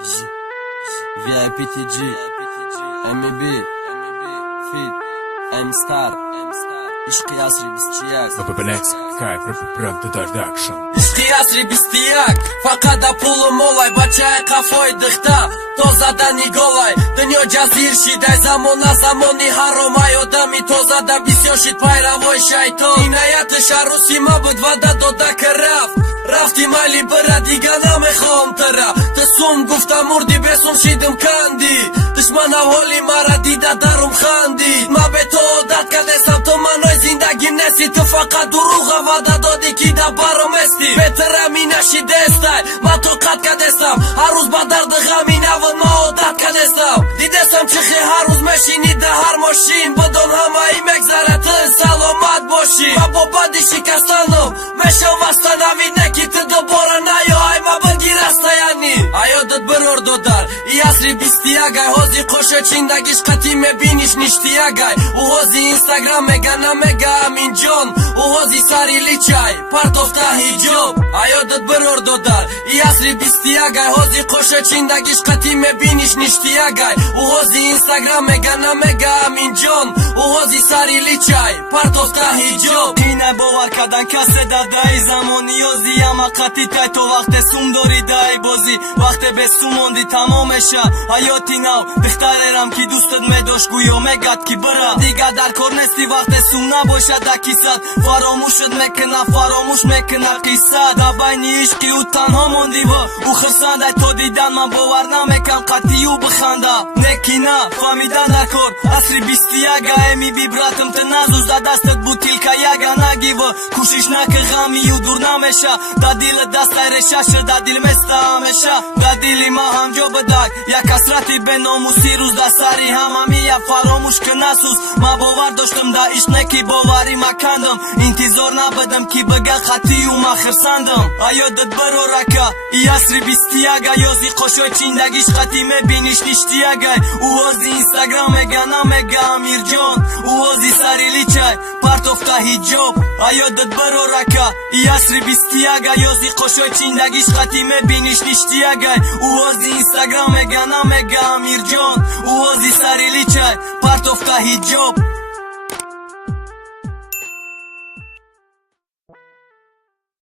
VIPTG, MEB, Fit, M-Star, İşki Yasri Bistiyak PPNX, Production. İşki Yasri Bistiyak, fakada pulum olay, bachaya kafoydıkta Tozada Nigolay, dnyo jazir shiday, zamona zamoni haromay odami tozada bisyoshit пайравой шайтон Инаяты шаруси мабуд вада дода карафт Рафтим али бара дига намехоҳам тара Тасум гуфта мурди бесум шидим канди Душмана ҳоли мара дида дарум ханди Ма бе то одат кардесам то манои зиндагим нести Ту фақат дуруға вада доди ки да баром эсти Бетара ми нашидестай, ма тоқат кардесам Ҳар рӯз ба дарди ғами навод ма одат кардесам Дидесам чихи ҳар рӯз мешини да ҳар мошин Бидон ҳамаи мегзара ту саломат боши Ма бо бади шикастанам мешам вастанавид неки ту дубора наёй ма бигирастаяни Аёдат бирор додар и асри бистиягай Ҳози қошо чиндагиш қатӣ мебиниш ништиягай У ҳози инстаграм мега намега аминҷон У ҳози сари личай партофта ҳиҷоб Аёдат бирор додар и асри бистиягай Ҳози қошо чиндагиш қатӣ мебиниш ништиягай У ҳози инстаграм мега намега аминҷон У ҳози сари личай партофта ҳиҷоб Инай бовар кардан касе дадаи замони ёзи ама қатӣ тай то вақте сум дори дай бозӣ Вақте бесум монди тамом меша ҳаёти нав Духтарерам ки дӯстат медошт гӯё мегад ки бира Дига дар кор нести вақте сум набошад акисат Фаромӯшат мекуна фаромӯш мекуна қисса Дар байни ишқи ӯ танҳо монди ва ӯ хирсандай то дидан ман бовар намекам қатӣ ӯ биханда Неки на фаҳмидан дар кор асри бистияга Эмиби братам ты назуз да дастат бутилка яга нагива Кӯшиш наки ғами ӯ дур намеша Да дили дастай реша шир да дил места ҳамеша Да дили ма ҳамҷо бидаг як ҳасрати беномуси рӯз да сари ҳама мия фаромӯш ки насӯз Ма бовар доштам да ишқ неки бовари ма кандам Интизор набудам ки бига қатӣ ӯ ма хирсандам Аёдат бирорака и асри бистияга Ёзи қошо чиндагиш қатӣ мебиниш ништиягай У ҳози инстаграм мега намега амирҷон У ҳози сари личай партофта ҳиҷоб Аёдат бирорака и асри бистияга Ёзи қошо чиндагиш қатӣ мебиниш ништиягай У ҳози инстаграм мега намега амирҷон У ҳози сари личай партофта ҳиҷоб